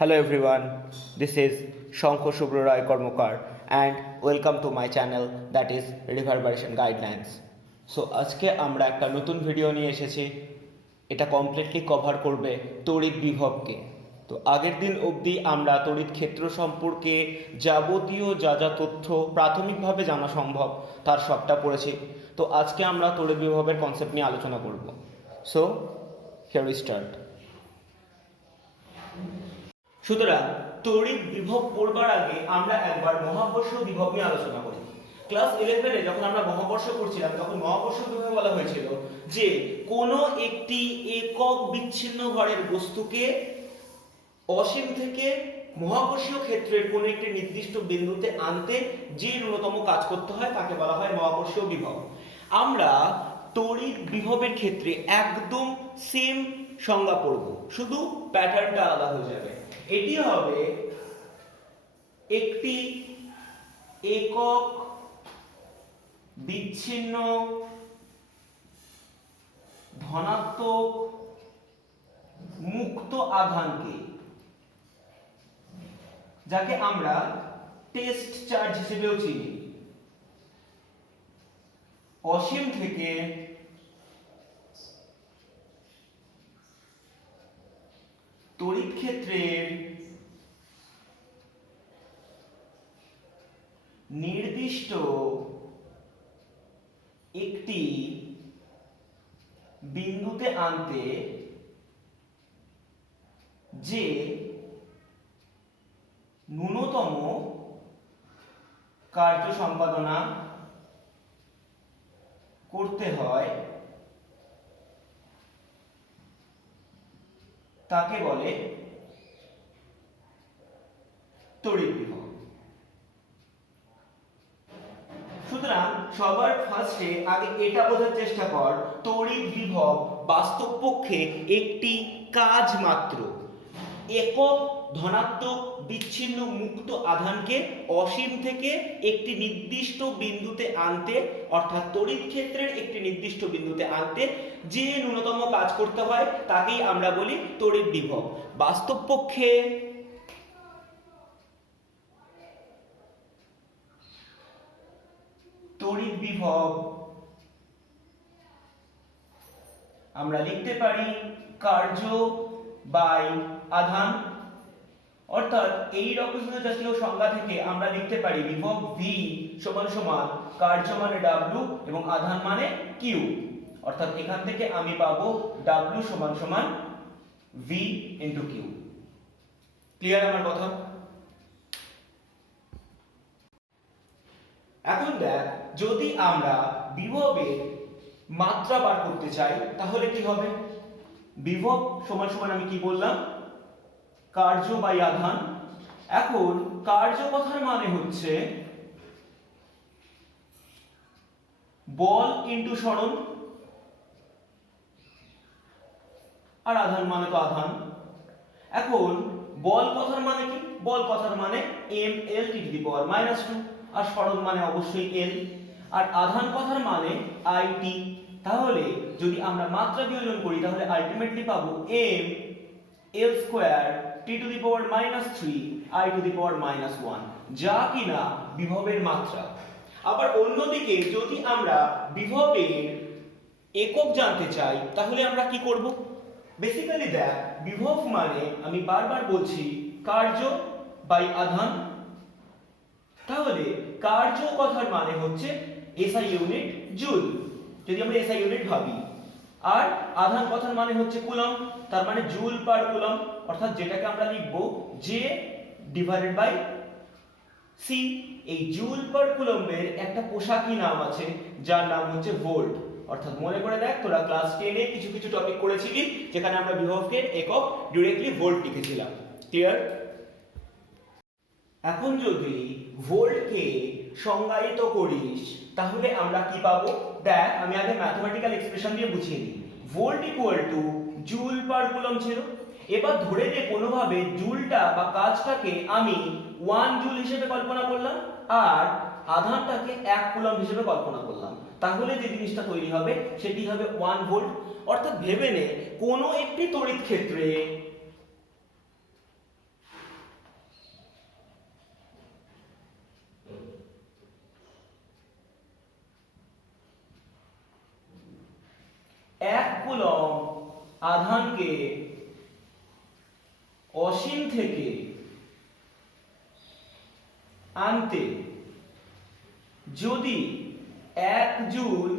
Hello everyone, this is Shankho Shubro Roy Kormokar and welcome to my channel that is Reverberation Guidelines. So আজকে আমরা একটা নতুন video নিয়ে এসেছি। এটা কমপ্লিটলি কভার করবে তড়িৎ বিভবকে। তো আগের দিন অবধি আমরা তড়িৎ ক্ষেত্র সম্পর্কে যাবতীয় যা যা তথ্য প্রাথমিকভাবে জানা সম্ভব তার সবটা পড়েছি। তো আজকে আমরা তড়িৎ বিভবের কনসেপ্ট নিয়ে আলোচনা করব। So here we start. সুতরাং তড়িৎ বিভব পড়বার আগে আমরা একবার মহাকর্ষ বিভব নিয়ে আলোচনা করি। ক্লাস 11-এ যখন আমরা মহাকর্ষ পড়ছিলাম তখন মহাকর্ষ বিভবে বলা হয়েছিল যে কোনো একটি একক বিচ্ছিন্ন ভরের বস্তুকে অসীম থেকে মহাকর্ষীয় ক্ষেত্রের কোনো একটি নির্দিষ্ট বিন্দুতে আনতে যে ন্যূনতম কাজ করতে হয় তাকে বলা হয় মহাকর্ষীয় বিভব। আমরা তড়িৎ বিভবের ক্ষেত্রে একদম সেম সংজ্ঞা পড়ব, শুধু প্যাটার্নটা আলাদা হয়ে যাবে। এটি হবে একটি একক বিচ্ছিন্ন ধনাত্মক মুক্ত আধানকে, যাকে আমরা টেস্ট চার্জ হিসেবেও চিনি, অসীম থেকে তড়িৎ ক্ষেত্রের নির্দিষ্ট একটি বিন্দুতে আনতে যে ন্যূনতম কার্য সম্পাদনা করতে হয় তাকে বলে তড়িৎ বিভব। সুতরাং সবার ফার্স্টে আগে এটা বোঝার চেষ্টা কর, তড়িৎ বিভব বাস্তব পক্ষে একটি কাজ মাত্র। একক ধনাত্মক বিচ্ছিন্ন মুক্ত আধানকে অসীম থেকে একটি নির্দিষ্ট বিন্দুতে আনতে, অর্থাৎ তড়িৎ ক্ষেত্রের একটি নির্দিষ্ট বিন্দুতে আনতে যে ন্যূনতম কাজ করতে হয় তাকেই আমরা বলি তড়িৎ বিভব। বাস্তব পক্ষে তড়িৎ বিভব আমরা লিখতে পারি কার্য বাই আধান, অর্থাৎ এই রকম জাতীয় সংজ্ঞা থেকে আমরা লিখতে পারি বিভব ভি সমান সমান কার্য মানে ডাব্লিউ এবং আধান মানে কিউ। অর্থাৎ এখান থেকে আমি পাবো ডাব্লিউ সমান সমান ভি ইনটু কিউ। ক্লিয়ার আমার কথা? এখন দেখ, যদি আমরা বিভবের মাত্রা বার করতে চাই তাহলে কি হবে? বিভব সমান সমান আমি কি বললাম? কার্য বাই আধান। এখন কার্য কথার মানে হচ্ছে বল ইনটু সরণ, আর আধান মানে তো আধান। এখন বল কথার মানে কি? বল কথার মানে M L T to the পাওয়ার -2, আর সরণ মানে অবশ্যই এল, আর আধান কথার মানে আই টি। তাহলে যদি আমরা মাত্রা বিয়োজন করি তাহলে আলটিমেটলি পাবো M L square T to the power -3 I to the power -1, যা কিনা বিভবের মাত্রা। আবার অন্যদিকে যদি আমরা বিভবের একক জানতে চাই তাহলে আমরা কি করব? বেসিক্যালি দেখ, বিভব মানে আমি বারবার বলছি কার্য বাই আধান। তাহলে কার্য কথার মানে হচ্ছে এসআই ইউনিট জুল, যদি আমরা এসআই ইউনিট ভাবি, আর আধান কথার মানে হচ্ছে কুলম্ব, তার মানে জুল পার কুলম্ব, অর্থাৎ যেটাকে আমরা লিখব জে ডিভাইডেড বাই সি। এই জুল পার কুলম্বের একটা পোশাকি নাম আছে যার নাম হচ্ছে ভোল্ট। অর্থাৎ মনে করে দেখ, তোরা ক্লাস 10-এ কিছু কিছু টপিক করেছিলি যেখানে আমরা বিভবকে একক ডিরেক্টলি ভোল্ট লিখেছিলাম। ক্লিয়ার? এখন যদি ভোল্টকে সংজ্ঞায়িত করিস তাহলে আমরা কি পাবো? দেখ, আমি আগে ম্যাথমেটিক্যাল এক্সপ্রেশন দিয়ে বুঝিয়ে দিই। Volt equal to joule per coulomb ছিল। এবার ধরে নে কোনোভাবে জুলটা বা কাজটাকে আমি 1 জুল হিসেবে কল্পনা করলাম আর আধানটাকে 1 কুলম্ব হিসেবে কল্পনা করলাম, তাহলে যে জিনিসটা তৈরি হবে সেটি হবে 1 ভোল্ট। অর্থাৎ ভেবে নে কোনো একটি তড়িৎ ক্ষেত্রে আধানকে অসীম থেকে আনতে যদি 1 জুল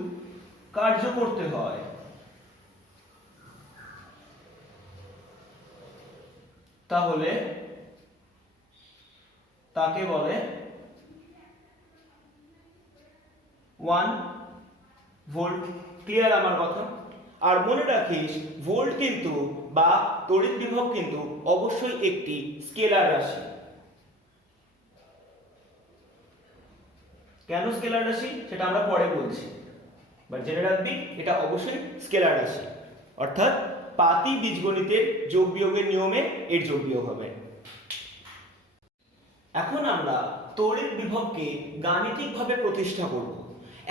কার্য করতে হয় তাহলে তাকে বলে 1 ভোল্ট। ক্লিয়ার আমার কথা? আর মনে রাখিস ভোল্ট কিন্তু বা তড়িৎ বিভব কিন্তু অবশ্যই একটি স্কেলার রাশি। কেন স্কেলার রাশি সেটা আমরা পরে বলছি, বাট জেনে রাখবি এটা অবশ্যই স্কেলার রাশি, অর্থাৎ পাতি বীজগণিতের যোগ বিয়োগের নিয়মে এর যোগ বিয়োগ হবে। এখন আমরা তড়িৎ বিভবকে গাণিতিকভাবে প্রতিষ্ঠা করব।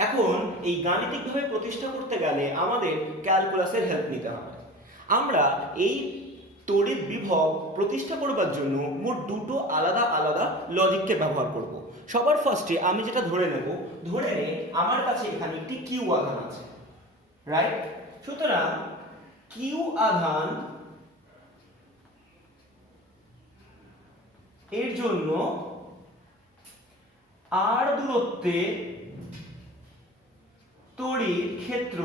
এখন এই গাণিতিকভাবে প্রতিষ্ঠা করতে গেলে আমাদের ক্যালকুলাসের হেল্প নিতে হবে। আমরা এই তড়িৎ বিভব প্রতিষ্ঠা করবার জন্য মোট দুটো আলাদা আলাদা লজিককে ব্যবহার করব। সবার ফার্স্টে আমি যেটা ধরে নেব, ধরে নে আমার কাছে এখানে একটি কিউ আধান আছে, রাইট? সুতরাং কিউ আধান এর জন্য আর দূরত্বে তড়িৎ ক্ষেত্র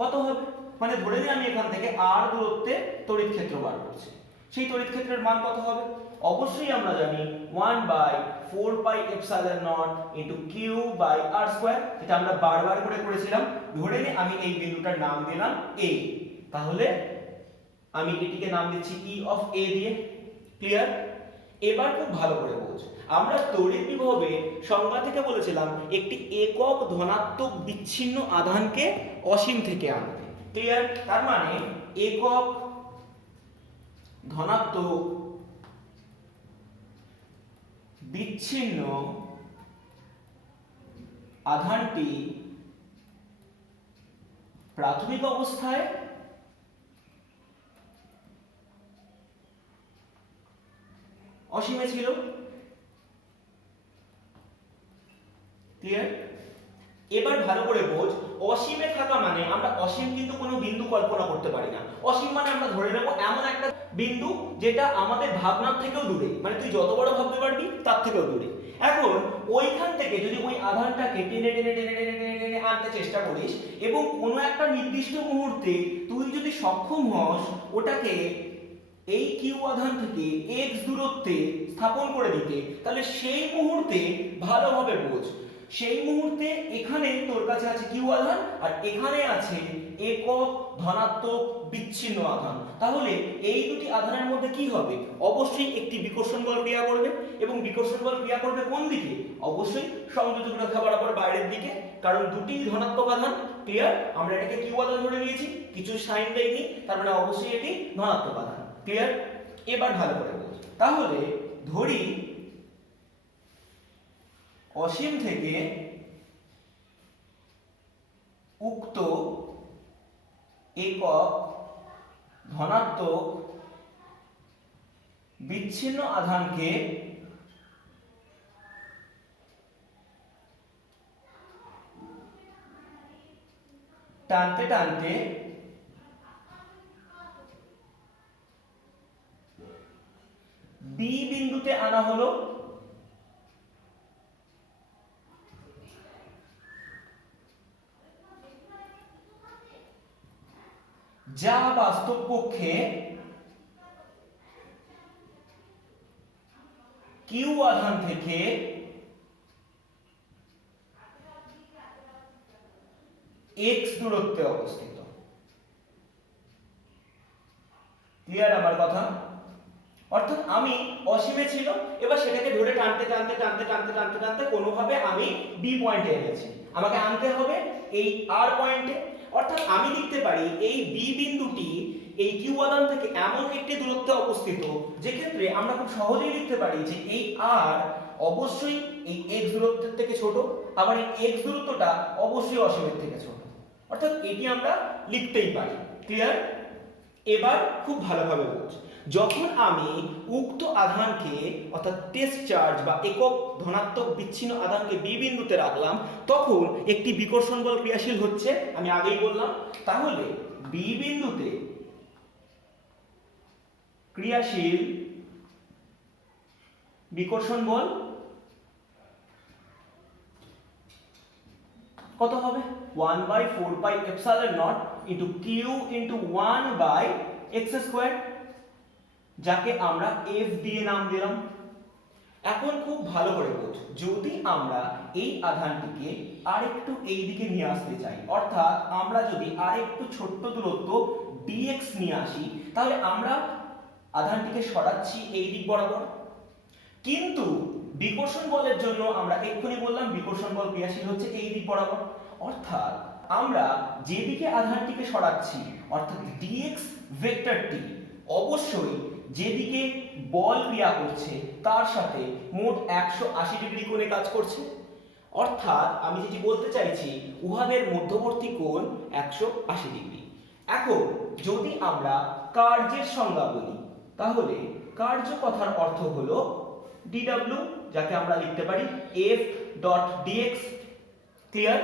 কত হবে? মানে ধরে নিই আমি এখান থেকে আর দূরত্বে তড়িৎ ক্ষেত্র বার করছি, সেই তড়িৎ ক্ষেত্রের মান কত হবে? অবশ্যই আমরা জানি 1/4πε0 q r², এটা আমরা বারবার করে করেছিলাম। ধরে নিই আমি এই বিন্দুটার নাম দিলাম a, তাহলে আমি এটিকে নাম দিচ্ছি E অফ A দিয়ে। ক্লিয়ার? এবার খুব ভালো করে বোঝ, আমরা তড়িৎ বিভবে সংজ্ঞা থেকে বলেছিলাম একটি একক ধনাত্মক বিচ্ছিন্ন আধানকে অসীম থেকে আনতে। ক্লিয়ার? তার মানে একক ধনাত্মক বিচ্ছিন্ন আধানটি প্রাথমিক অবস্থায় অসীমে ছিল। ক্লিয়ার? এবার ভালো করে বোঝ, অসীমে থাকা মানে আমরা অসীম কিন্তু কোনো বিন্দু কল্পনা করতে পারি না। অসীম মানে আমরা ধরে নেব এমন একটা বিন্দু যেটা আমাদের ভাবনার থেকেও দূরে, মানে তুই যত বড় ভাবতে পারবি তার থেকেও দূরে। এখন ওইখান থেকে যদি ওই আধানটাকে টেনে টেনে টেনে টেনে টেনে টেনে আনতে চেষ্টা করিস এবং কোনো একটা নির্দিষ্ট মুহূর্তে তুই যদি সক্ষম হস ওটাকে এই কিউ আধান থেকে x দূরত্বে স্থাপন করে দিতে, তাহলে সেই মুহূর্তে ভালোভাবে বোঝ, সেই মুহূর্তে এখানে তোর কাছে আছে কিউ আধান আর এখানে আছে একক ধনাত্মক বিচ্ছিন্ন আধান। তাহলে এই দুটি আধানের মধ্যে কি হবে? অবশ্যই একটি বিকর্ষণ বল ক্রিয়া করবে, এবং বিকর্ষণ বল ক্রিয়া করবে কোন দিকে? অবশ্যই সংযোজক রেখা বরাবর বাইরের দিকে, কারণ দুটি ধনাত্মক আধান। ক্লিয়ার? আমরা এটাকে কিউ আধান ধরে নিয়েছি, কিছু সাইন দেইনি, তার মানে অবশ্যই এটি ধনাত্মক আধান। ক্লিয়ার? এবার ভালো করে বোঝ, তাহলে ধরি অসীম থেকে উক্ত একক ধনাত্মক বিচ্ছিন্ন আধানকে টানতে টানতে বি বিন্দুতে আনা হলো। যা বাস্তব পক্ষে কিউ আধান থেকে x দূরত্বে অবস্থিত। ক্লিয়ার আমার কথা? অর্থাৎ আমি অসীমে ছিল, এবার সেটাকে ধরে টানতে টানতে টানতে টানতে টানতে টানতে কোনোভাবে আমি বি পয়েন্টে এনেছি, আমাকে আনতে হবে এই আর পয়েন্টে। অর্থাৎ আমি লিখতে পারি এই বি বিন্দুটি এই কিউ আধান থেকে এমন একটি দূরত্বে অবস্থিত যেক্ষেত্রে আমরা খুব সহজেই লিখতে পারি যে এই আর অবশ্যই এই x দূরত্বের থেকে ছোট, আবার এই x দূরত্বটা অবশ্যই অসীমের থেকে ছোট। অর্থাৎ এটি আমরা লিখতেই পারি। ক্লিয়ার? এবার খুব ভালোভাবে বোঝ, যখন আমি উক্ত আধানকে অর্থাৎ টেস্ট চার্জ বা একক ধনাত্মক বিচ্ছিন্ন আধানকে বি বিন্দুতে রাখলাম, তখন একটি বিকর্ষণ বল ক্রিয়াশীল হচ্ছে, আমি আগেই বললাম। তাহলে বি বিন্দুতে ক্রিয়াশীল বিকর্ষণ বল কত হবে? 1/4πε0 ইন্টু কিউ ইন্টু 1/x², যাকে আমরা এফ দিয়ে নাম দিলাম। এখন খুব ভালো করে বোঝ, যদি আমরা এই আধানটিকে আরেকটু এই দিকে নিয়ে আসতে চাই, অর্থাৎ আমরা যদি আরেকটু ছোট্ট দূরত্ব dx নিয়ে আসি, তাহলে আমরা আধানটিকে সরাচ্ছি এই দিক বরাবর। কিন্তু বিকর্ষণ বলের জন্য আমরা এক্ষুনি বললাম বিকর্ষণ বল ক্রিয়াশীল হচ্ছে এই দিক বরাবর, অর্থাৎ আমরা যেদিকে আধানটিকে সরাচ্ছি অর্থাৎ dx ভেক্টরটি অবশ্যই যেদিকে বল ক্রিয়া করছে তার সাথে মোট 180 ডিগ্রি কোণে কাজ করছে। অর্থাৎ আমি যেটি বলতে চাইছি, উহাদের মধ্যবর্তী কোণ 180 ডিগ্রি। এখন যদি আমরা কার্যের সংজ্ঞা বলি, তাহলে কার্য কথার অর্থ হলো dw, যাকে আমরা লিখতে পারি f ডট dx। ক্লিয়ার?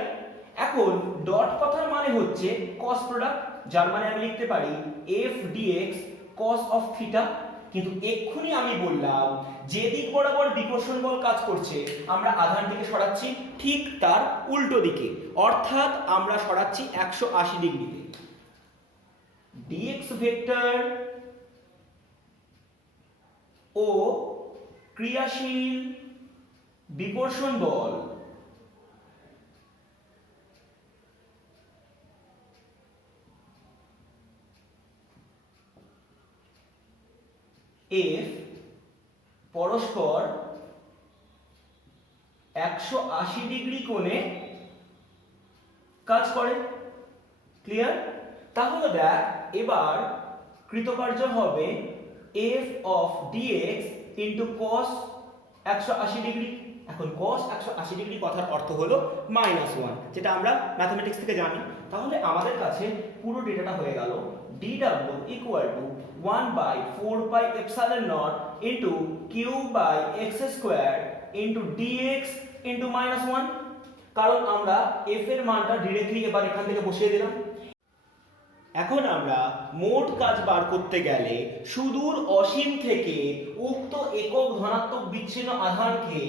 এখন ডট কথার মানে হচ্ছে cos প্রোডাক্ট, যার মানে আমি লিখতে পারি f dx cos of theta। কিন্তু এক্ষুনি আমি বললাম যে দিক বরাবর বিকর্ষণ বল কাজ করছে আমরা আধানটিকে সরাচ্ছি ঠিক তার উল্টো দিকে, অর্থাৎ আমরা সরাচ্ছি 180 ডিগ্রিতে। dx ভেক্টর ও ক্রিয়াশীল বিকর্ষণ বল F পরস্পর 180 ডিগ্রি কোণে কাজ করে। ক্লিয়ার? তাহলে দেখ এবার কৃতকার্য হবে f of dx into cos 180 degree. এখন cos 180 ডিগ্রি কথার অর্থ হলো -1, যেটা আমরা ম্যাথমেটিক্স থেকে জানি। তাহলে আমাদের কাছে পুরো ডেটাটা হয়ে গেল dw equal to 1/4πε0 into q by x² into dx into -1, কারণ আমরা f এর মানটা ডিরেক্টলি এবার এখান থেকে বসিয়ে দিলাম। এখন আমরা মোট কাজ বার করতে গেলে সুদূর অসীম থেকে উক্ত একক ধনাত্মক বিচ্ছিন্ন আধানকে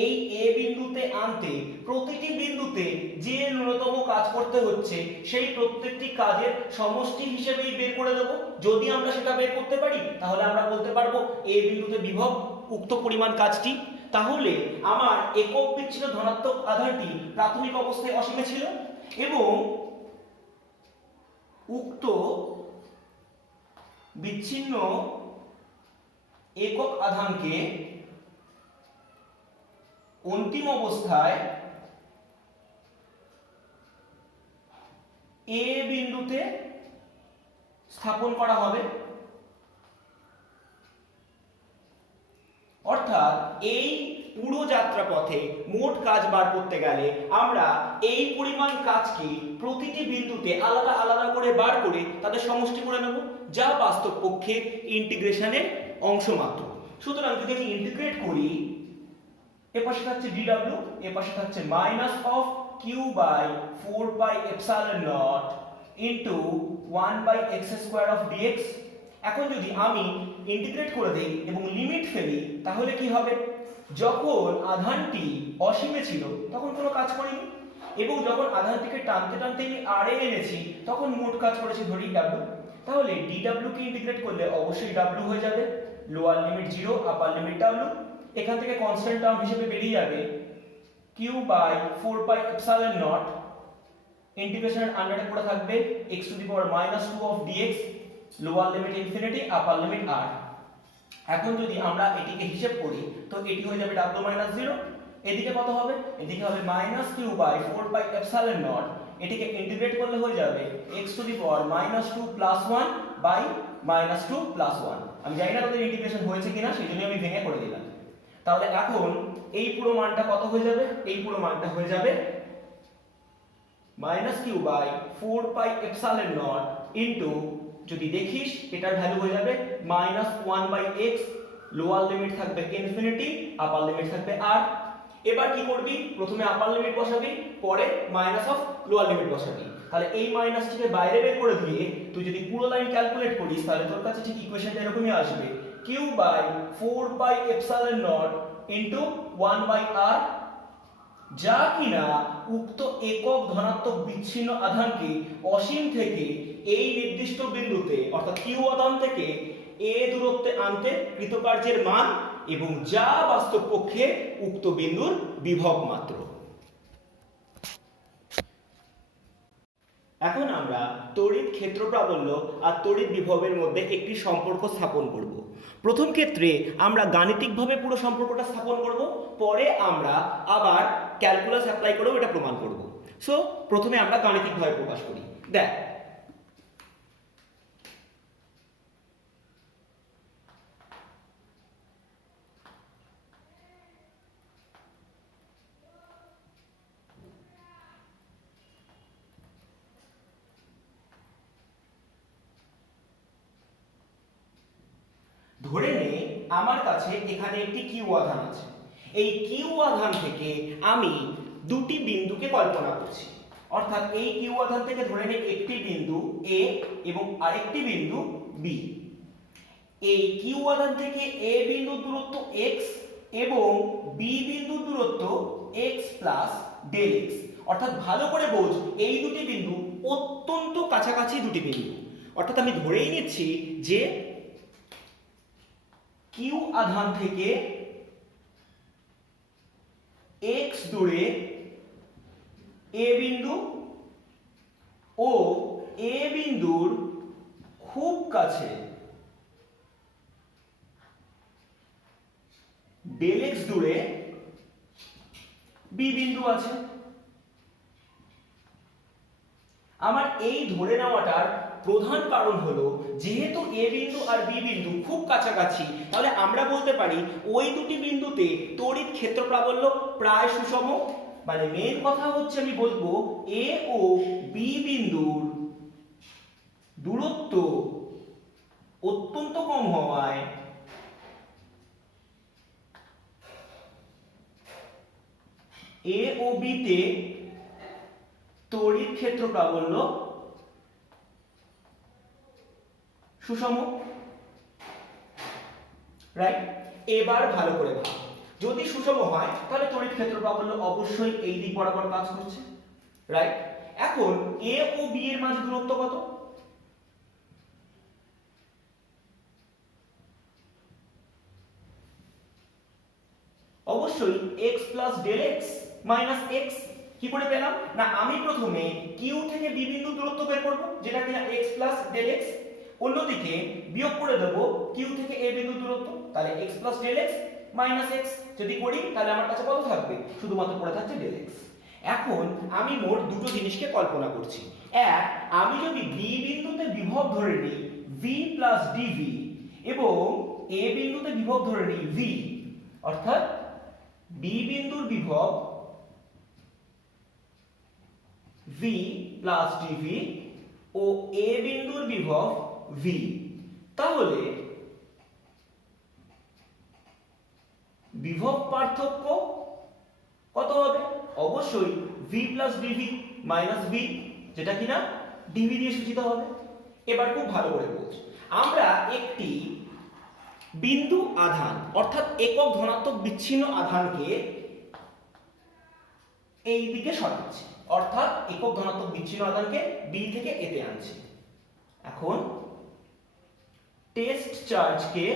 এই এ বিন্দুতে আনতে প্রতিটি বিন্দুতে যে ন্যূনতম কাজ করতে হচ্ছে সেই প্রত্যেকটি কাজের সমষ্টি হিসেবেই বের করে দেব। যদি আমরা সেটা বের করতে পারি তাহলে আমরা বলতে পারবো এ বিন্দুতে বিভব উক্ত পরিমাণ কাজটি। তাহলে আমার একক বিচ্ছিন্ন ধনাত্মক আধানটি প্রাথমিক অবস্থায় অসীমে ছিল এবং উক্ত বিচ্ছিন্ন একক আধানকে অন্তিম অবস্থায় এ বিন্দুতে স্থাপন করা হবে। অর্থাৎ এই পুরো যাত্রা পথে মোট কাজ বার করতে গেলে আমরা এই পরিমাণ কাজকে প্রতিটি বিন্দুতে আলাদা আলাদা করে বার করে তাদের সমষ্টি করে নেব, যা বাস্তব পক্ষে ইন্টিগ্রেশনের অংশ মাত্র। সুতরাং যদি আমি ইন্টিগ্রেট করি, এর পাশে থাকছে dw, এর পাশে থাকছে -q by 4πε0 into 1/x² of dx। এখন যদি আমি ইন্টিগ্রেট করে দেই এবং লিমিট ফেলি তাহলে কি হবে? যখন আধানটি অসীমে ছিল তখন কোনো কাজ করিনি, এবং যখন আধানটিকে টানতে টানতে আমি r এ এনেছি তখন মোট কাজ করেছি ধরি w। তাহলে dw কে ইন্টিগ্রেট করলে অবশ্যই w হয়ে যাবে লোয়ার লিমিট 0 আপার লিমিট w। এখান থেকে কনস্ট্যান্ট টার্ম হিসেবে বেরিয়ে যাবে q by 4πε0 ইন্টিগ্রেশনের আন্ডারে পড়ে থাকবে x⁻² of dx lower limit infinity upper limit r। এখন যদি আমরা এটিকে হিসাব করি তো এটি হয়ে যাবে w-0। এদিকে কত হবে? এদিকে হবে -q by 4πε0, এটিকে ইন্টিগ্রেট করলে হয়ে যাবে x⁻² + 1 by -2 + 1। আমি জানি না তোদের ইন্টিগ্রেশন হয়েছে কিনা, সেজন্য আমি ভেঙে করে দিলাম। তাহলে এখন এই পুরো মানটা কত হয়ে যাবে? এই পুরো মানটা হয়ে যাবে -q by 4πε0 into যদি দেখিস এটার ভ্যালু হয়ে যাবে -1/x, লোয়ার লিমিট থাকবে ইনফিনিটি, আপার লিমিট থাকবে r। এবার কি করবি, প্রথমে আপার লিমিট বসাবি, পরে মাইনাস অফ লোয়ার লিমিট বসাবি। তাহলে এই মাইনাসটিকে বাইরে বের করে দিয়ে তুই যদি পুরো লাইন ক্যালকুলেট করিস তাহলে তোর কাছে ঠিক ইকুয়েশনটা এরকমই আসবে, q/4πε0 1/r, যা কিনা উক্ত একক ধনাত্মক বিচ্ছিন্ন আধানকে অসীম থেকে এই নির্দিষ্ট বিন্দুতে অর্থাৎ q আধান থেকে a দূরত্বে আনতে কৃতকার্যের মান এবং যা বাস্তব পক্ষে উক্ত বিন্দুর বিভব মাত্র। এখন আমরা তড়িৎ ক্ষেত্র প্রাবল্য আর তড়িৎ বিভবের মধ্যে একটি সম্পর্ক স্থাপন করব। প্রথম ক্ষেত্রে আমরা গাণিতিকভাবে পুরো সম্পর্কটা স্থাপন করব, পরে আমরা আবার ক্যালকুলাস অ্যাপ্লাই করেও এটা প্রমাণ করব। সো প্রথমে আমরা গাণিতিকভাবে প্রকাশ করি। দেখ, ধরে নে আমার কাছে এখানে একটি কিউ আধান আছে। এই কিউ আধান থেকে আমি দুটি বিন্দুকে কল্পনা করছি, অর্থাৎ এই কিউ আধান থেকে ধরে নে একটি বিন্দু এ এবং আরেকটি বিন্দু বি। এই কিউ আধান থেকে এ বিন্দুর দূরত্ব x এবং বি বিন্দুর দূরত্ব x প্লাস ডেল x। অর্থাৎ ভালো করে বোঝ, এই দুটি বিন্দু অত্যন্ত কাছাকাছি দুটি বিন্দু। অর্থাৎ আমি ধরেই নিচ্ছি যে কিউ আধান থেকে x দূরে এ বিন্দু ও এ বিন্দুর খুব কাছে ডেল x দূরে বি বিন্দু আছে। আমার এই ধরে নেওয়াটার প্রধান কারণ হলো, যেহেতু এ বিন্দু আর বি বিন্দু খুব কাছাকাছি, তাহলে আমরা বলতে পারি ওই দুটি বিন্দুতে তড়িৎ ক্ষেত্র প্রাবল্য প্রায় সুষম। মানে মেন কথা হচ্ছে আমি বলবো এ ও বি বিন্দুর দূরত্ব অত্যন্ত কম হওয়ায় এ ও বি তে তড়িৎ ক্ষেত্র প্রাবল্য সুষম। রাইট? এবার ভালো করে ভাব, যদি সুষম হয় তাহলে তড়িৎ ক্ষেত্র প্রাবল্য অবশ্যই এই দিক বরাবর কাজ করছে। রাইট? এখন এ ও বি এর মাঝে দূরত্ব কত? অবশ্যই x plus del x minus x। কি করে পেলাম? না, আমি প্রথমে কিউ থেকে বি বিন্দু দূরত্ব বের করব, যেটা কিনা x প্লাস ডেল x, অন্যদিকে বিয়োগ করে দেব কিউ থেকে এ বিন্দু দূরত্ব, তাহলে x plus del x minus x। যদি করি তাহলে আমার কাছে কত থাকবে? শুধুমাত্র পড়ে থাকছে ডেল x। এখন আমি মোট দুটো জিনিসকে কল্পনা করছি। এক, আমি যদি বি বিন্দুতে বিভব ধরে নিই v প্লাস dv এবং এ বিন্দুতে বিভব ধরে নিই v, অর্থাৎ বি বিন্দুর বিভব v প্লাস dv ও এ বিন্দুর বিভব v, তাহলে বিভব পার্থক্য কত হবে? অবশ্যই v plus dv minus v, যেটা কিনা dv দিয়ে সূচিত হবে। এবার খুব ভালো করে বোঝ, আমরা একটি বিন্দু আধান অর্থাৎ একক ধনাত্মক বিচ্ছিন্ন আধানকে এই দিকে সরাচ্ছি, অর্থাৎ একক ধনাত্মক বিচ্ছিন্ন আধানকে বি থেকে এ তে আনছি। এখন টেস্ট চার্জকে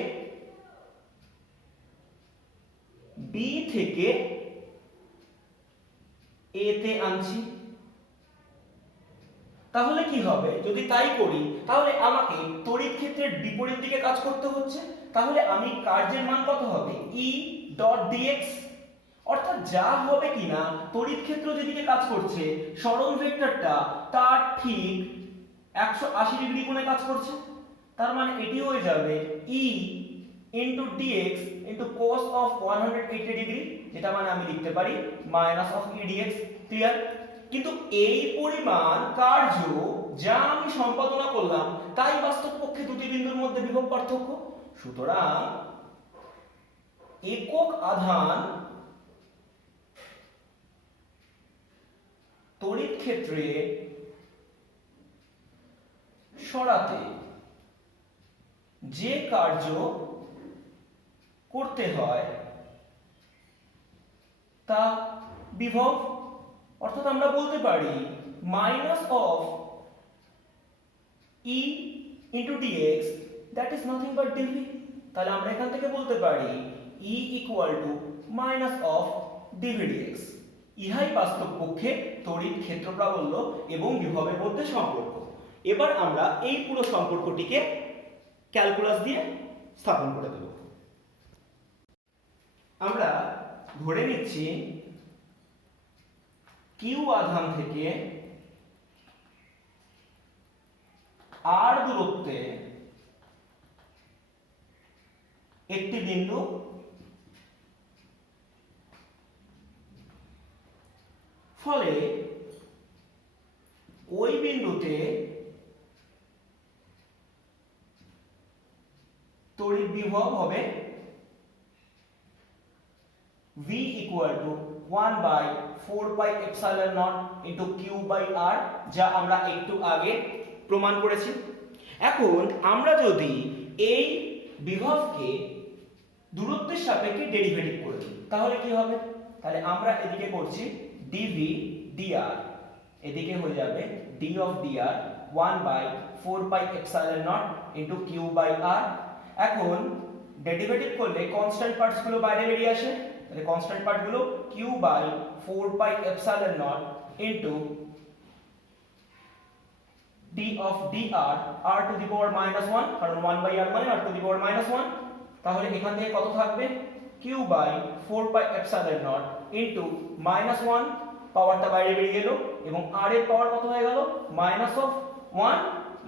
বি থেকে এ তে আনছি। তাহলে কি হবে? যদি তাই করি তাহলে আমাকে তড়িৎ ক্ষেত্রের বিপরীত দিকে কাজ করতে হচ্ছে। তাহলে আমি কার্যের মান কত হবে? E ডট dx, অর্থাৎ যা হবে কিনা তড়িৎ ক্ষেত্র যেদিকে কাজ করছে সরল ভেক্টরটা তার ঠিক 180 ডিগ্রি কোণে কাজ করছে। তার মানে এটি হয়ে যাবে E into dx into cos of 180 degree, যেটা মানে আমি লিখতে পারি minus of E dx। Clear? কিন্তু এই পরিমাণ কার্য যা আমি সম্পাদনা করলাম তাই বাস্তব পক্ষে দুটি বিন্দুর মধ্যে বিভব পার্থক্য। সুতরাং একক আধান তড়িৎ ক্ষেত্রে সরাতে যে কার্য করতে হয় তা বিভব। অর্থাৎ আমরা বলতে পারি minus of E into dx that is nothing but dv। তাহলে আমরা এখান থেকে বলতে পারি E equal to minus of dv dx। ইহাই বাস্তব পক্ষে তড়িৎ ক্ষেত্র প্রাবল্য এবং বিভবের মধ্যে সম্পর্ক। এবার আমরা এই পুরো সম্পর্কটিকে ক্যালকুলাস দিয়ে স্থাপন করে দেব। আমরা ধরে নিচ্ছি কিউ আধান থেকে আর দূরত্বে একটি বিন্দু, ফলে ওই বিন্দুতে তড়িৎ বিভব হবে V equal to 1/4 pi epsilon naught into q by r, যা আমরা একটু আগে প্রমাণ করেছি। এখন আমরা যদি এই বিভবকে দূরত্বের সাপেক্ষে ডেরিভেটিভ করে দিই তাহলে কি হবে? তাহলে আমরা এদিকে করছি dv dr, এদিকে হয়ে যাবে d of dr 1/4 pi epsilon naught into q by r। এখন ডেরিভেটিভ করলে কনস্ট্যান্ট পার্টস গুলো বাইরে বেরিয়ে আসে, তাহলে কনস্ট্যান্ট পার্ট গুলো q by 4 pi epsilon naught into d of dr r to the power -1, কারণ 1 by r মানে r to the power -1। তাহলে এখান থেকে কত থাকবে? q by 4 pi epsilon naught into -1, পাওয়ারটা বাইরে বেরিয়ে গেল এবং r এর পাওয়ার কত হয়ে গেল? -1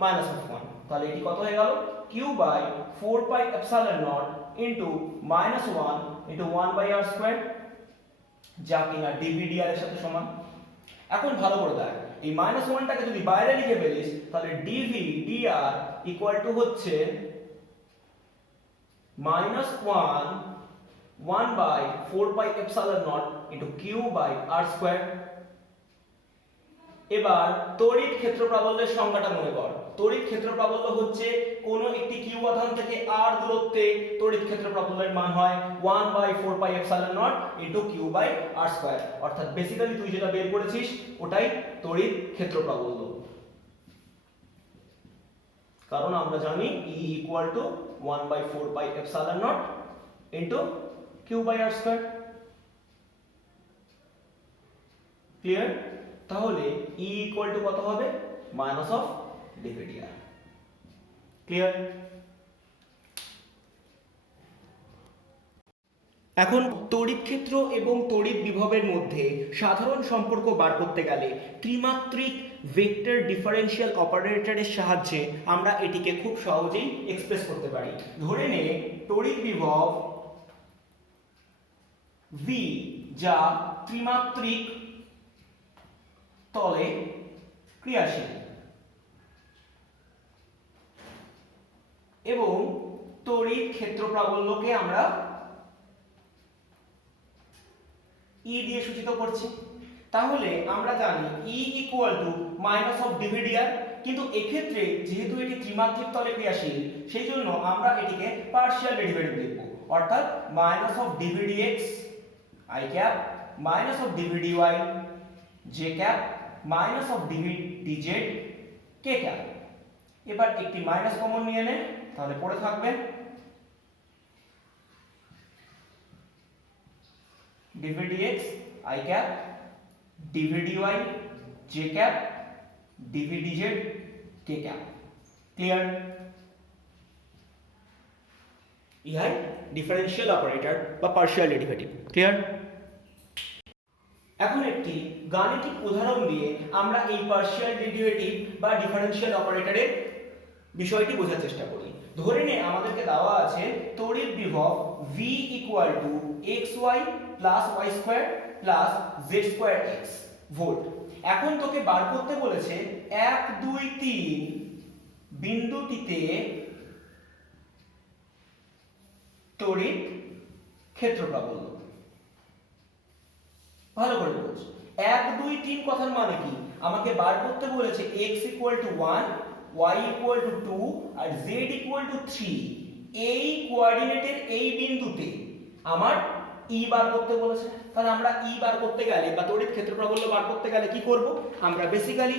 -1। তাহলে এটি কত হয়ে গেল? q by 4 pi epsilon naught into -1 into 1 by r square, যা কিনা dv dr এর সাথে সমান। এখন ভালো করে দেখ, এই -1টাকে যদি বাইরে লিখে ফেলিস তাহলে dv dr ইকুয়াল টু হচ্ছে -1 by 4 pi epsilon naught into q by r square। এবার তড়িৎ ক্ষেত্র প্রাবল্যের সংজ্ঞাটা মনে কর। তড়িৎ ক্ষেত্র প্রাবল্য হচ্ছে কোন একটি কিউ আধান থেকে r দূরত্বে তড়িৎ ক্ষেত্র প্রাবল্যের মান হয় 1/4 pi epsilon naught into q by r square। অর্থাৎ বেসিক্যালি তুই যেটা বের করেছিস ওটাই তড়িৎ ক্ষেত্র প্রাবল্য, কারণ আমরা জানি E equal to 1/4 pi epsilon naught into q by r square। Clear? তাহলে E equal to কত হবে? minus of dv dr। Clear? এখন তড়িৎ ক্ষেত্র এবং তড়িৎ বিভবের মধ্যে সাধারণ সম্পর্ক বার করতে গেলে ত্রিমাত্রিক ভেক্টর ডিফারেনশিয়াল অপারেটরের সাহায্যে আমরা এটিকে খুব সহজেই এক্সপ্রেস করতে পারি। ধরে নে তড়িৎ বিভব v, যা ত্রিমাত্রিক তলে ক্রিয়াশীল, এবং তড়িৎ ক্ষেত্র প্রাবল্যকে আমরা E দিয়ে সূচিত করছি। তাহলে আমরা জানি E equal to minus of dv dr, কিন্তু এক্ষেত্রে যেহেতু এটি ত্রিমাত্রিক তলে ক্রিয়াশীল সেই জন্য আমরা এটিকে পার্শিয়াল ডেরিভেটিভ লিখব, অর্থাৎ minus of dv dx i cap minus of dv dy j cap minus of dv dz k cap। এবার একটি মাইনাস কমন নিয়ে নে, তাহলে পড়ে থাকবে dv dx i cap dv dy j cap dv dz k cap। Clear? ইহাই differential operator বা partial derivative. Clear? এখন একটি গাণিতিক উদাহরণ দিয়ে আমরা এই পার্শিয়াল ডেরিভেটিভ বা ডিফারেনশিয়াল অপারেটরের বিষয়টি বোঝার চেষ্টা করি। ধরে নে আমাদেরকে দেওয়া আছে তড়িৎ বিভব v equal to xy plus y square plus z square x। Volt. এখন তোকে বার করতে বলেছে 1 2 3 বিন্দুটিতে তড়িৎ ক্ষেত্র প্রাবল্য। ভালো করে বুঝ, 1 2 3 কথার মানে কি? আমাকে বার করতে বলেছে x = 1, y = 2 আর z = 3। এই কোঅর্ডিনেটের এই বিন্দুতে আমার ই বার করতে বলেছে। তাহলে আমরা ই বার করতে গেলে বা তড়িৎ ক্ষেত্র প্রাবল্য বার করতে গেলে কি করব? আমরা বেসিক্যালি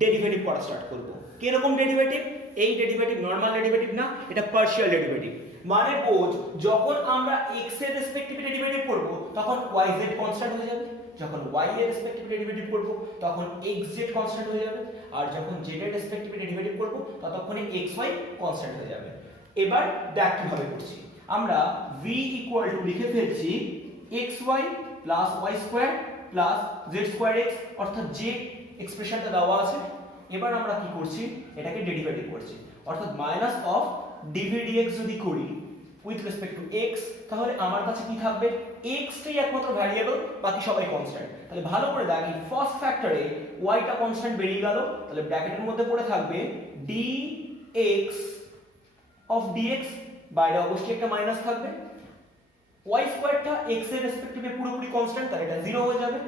ডেরিভেটিভ করা স্টার্ট করব। কি রকম ডেরিভেটিভ? এই ডেরিভেটিভ নরমাল ডেরিভেটিভ না, এটা পার্শিয়াল ডেরিভেটিভ। মানে বোঝ, যখন আমরা x এর রেসপেক্টিভ ডেরিভেটিভ করব তখন yz কনস্ট্যান্ট হয়ে যাবে, যখন y এর রেসপেক্টিভ ডেরিভেটিভ করব তখন xz কনস্ট্যান্ট হয়ে যাবে, আর যখন z এর রেসপেক্টিভ ডেরিভেটিভ করব ততক্ষণে xy কনস্ট্যান্ট হয়ে যাবে। এবার দেখ কিভাবে করছি। আমরা v = লিখে ফেলছি xy plus y square plus z square x, অর্থাৎ যে এক্সপ্রেশনটা দেওয়া আছে। এবার আমরা কি করছি? এটাকে ডেরিভেটিভ করছি, অর্থাৎ মাইনাস অফ dv dx যদি করি উইথ রেসপেক্ট টু x, তাহলে আমার কাছে কি থাকবে? x টাই একমাত্র ভ্যারিয়েবল, বাকি সবাই কনস্ট্যান্ট। তাহলে ভালো করে দেখ, এই ফার্স্ট ফ্যাক্টরে y টা কনস্ট্যান্ট বেরিয়ে গেল, তাহলে ব্র্যাকেটের মধ্যে পড়ে থাকবে dx অফ dx, বাইরে অবশ্যই একটা মাইনাস থাকবে। y স্কয়ারটা x এর রেসপেক্টিভে পুরোপুরি কনস্ট্যান্ট, তাহলে এটা 0 হয়ে যাবে।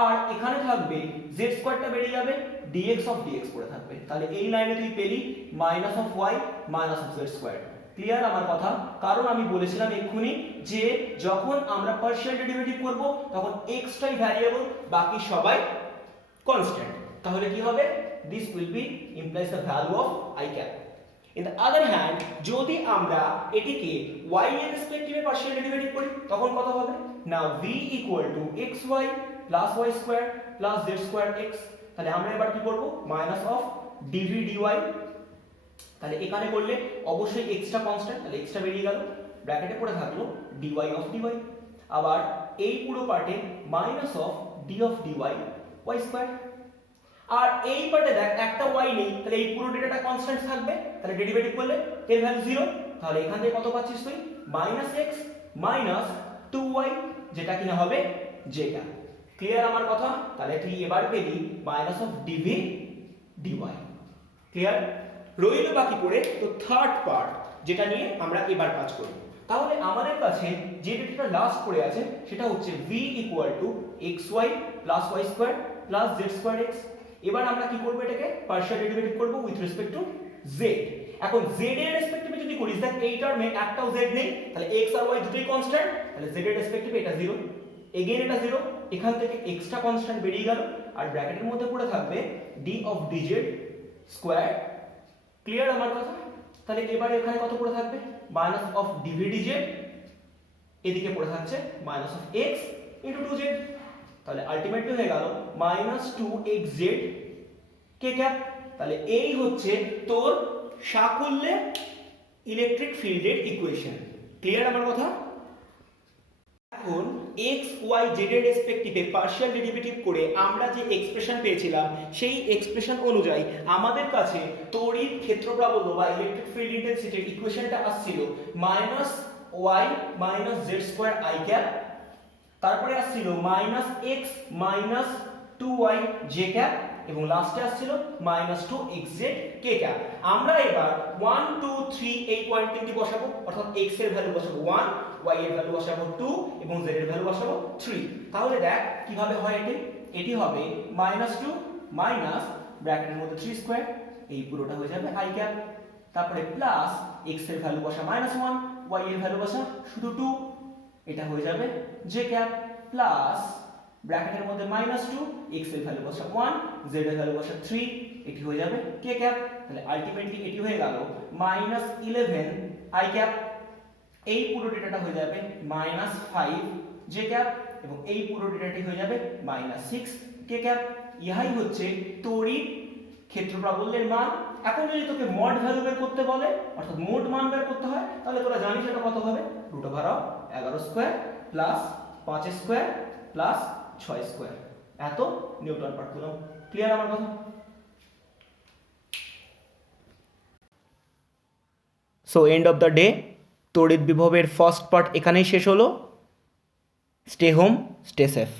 আর এখানে থাকবে z স্কয়ারটা বেরিয়ে যাবে, dx অফ dx পড়ে থাকবে। তাহলে এই লাইনে তুই পেলি minus of y minus of z square. Clear আমার কথা? কারণ আমি বলেছিলাম এক্ষুনি যে যখন আমরা পার্শিয়াল ডেরিভেটিভ করব তখন x টাই ভ্যারিয়েবল, বাকি সবাই কনস্ট্যান্ট। তাহলে কি হবে? This will be implies the value of i cap. In the other hand, যদি আমরা এটিকে y এর রেসপেক্টিভে পার্শিয়াল ডেরিভেটিভ করি তখন কত হবে? না v = xy plus y square plus z square x। তাহলে আমরা এবার কি করব? Minus of dv dy। তাহলে এখানে করলে অবশ্যই x টা কনস্ট্যান্ট, তাহলে x টা বেরিয়ে গেল, ব্র্যাকেটে পড়ে থাকলো dy অফ dy। আবার এই পুরো পার্টে minus of d of dy y square. আর এই পার্টে দেখ একটা y নেই, তাহলে এই পুরো ডেটাটা কনস্ট্যান্ট থাকবে, তাহলে ডেরিভেটিভ করলে এর ভ্যালু 0। তাহলে এখান থেকে কত পাচ্ছিস তুই? -x মাইনাস 2y, যেটা কিনা হবে j ক্যাপ। ক্লিয়ার আমার কথা? তাহলে তুই এবার পেলি minus of dv dy। Clear? রইল বাকি পড়ে তো থার্ড পার্ট, যেটা নিয়ে আমরা এবার কাজ করব। তাহলে আমাদের কাছে যে ডেটাটা লাস্ট পড়ে আছে সেটা হচ্ছে v = xy plus y square plus z square x। এবার আমরা কি করব? এটাকে পার্শিয়াল ডেরিভেটিভ করব উইথ রেসপেক্ট টু z। এখন z এর রেসপেক্টিভে যদি করিস, দেখ এই টার্মে একটাও z নেই, তাহলে x আর y দুটোই কনস্ট্যান্ট, তাহলে z এর রেসপেক্টিভে এটা 0, এগেইন এটা 0, এখান থেকে x টা কনস্ট্যান্ট বেরিয়ে গেল, আর ব্র্যাকেটের মধ্যে পড়ে থাকবে d of dz square. Clear আমার কথা? তাহলে এবারে এখানে কত পড়ে থাকবে? মাইনাস অফ dv dz, এদিকে পড়ে থাকছে minus of x into 2z। তাহলে আলটিমেটলি হয়ে গেল -2xz k ক্যাপ। তাহলে এই হচ্ছে তোর সাকুল্যে ইলেকট্রিক ফিল্ডের ইকুয়েশন। ক্লিয়ার আমার কথা? এখন x y z এর রেসপেক্টিভে পার্শিয়াল ডেরিভেটিভ করে আমরা যে এক্সপ্রেশন পেয়েছিলাম সেই এক্সপ্রেশন অনুযায়ী আমাদের কাছে তড়িৎ ক্ষেত্র প্রাবল্য বা ইলেকট্রিক ফিল্ড ইন্টেন্সিটির ইকুয়েশনটা আসছিল -y - z square i cap, তারপরে আসছিল -x - 2y j ক্যাপ, এবং লাস্টে আসছিল -2xz k ক্যাপ। আমরা এবার 1 2 3 এই পয়েন্ট তিনটি বসাবো, অর্থাৎ x এর ভ্যালু বসাবো 1, y এর ভ্যালু বসাবো 2 এবং z এর ভ্যালু বসাবো 3। তাহলে দেখ কিভাবে হয় এটি। এটি হবে -2 মাইনাস ব্র্যাকেটের মধ্যে 3 স্কয়ার, এই পুরোটা হয়ে যাবে i ক্যাপ, তারপরে প্লাস x এর ভ্যালু বসা -1, y এর ভ্যালু বসা শুধু 2, এটা হয়ে যাবে j ক্যাপ, প্লাস ব্র্যাকেটের মধ্যে -2, x এর ভ্যালু বসা 1, z এর ভ্যালু বসা 3, এটি হয়ে যাবে k ক্যাপ। তাহলে আলটিমেটলি এটি হয়ে গেল -11 i ক্যাপ। এই পুরো ডেটাটা হয়ে যাবে -5 j ক্যাপ, এবং এই পুরো ডেটাটি হয়ে যাবে -6 k ক্যাপ। ইহাই হচ্ছে তড়িৎ ক্ষেত্র প্রাবল্যের মান। এখন যদি তোকে মড ভ্যালু বের করতে বলে, অর্থাৎ মোট মান বের করতে হয়, তাহলে তোরা জানিস এটা কত হবে? √11 square plus 5 square plus 6 square, এত নিউটন পার কুলম। ক্লিয়ার আমার কথা? So end of the day, তড়িৎ বিভবের ফার্স্ট পার্ট এখানেই শেষ হলো। Stay home, stay safe.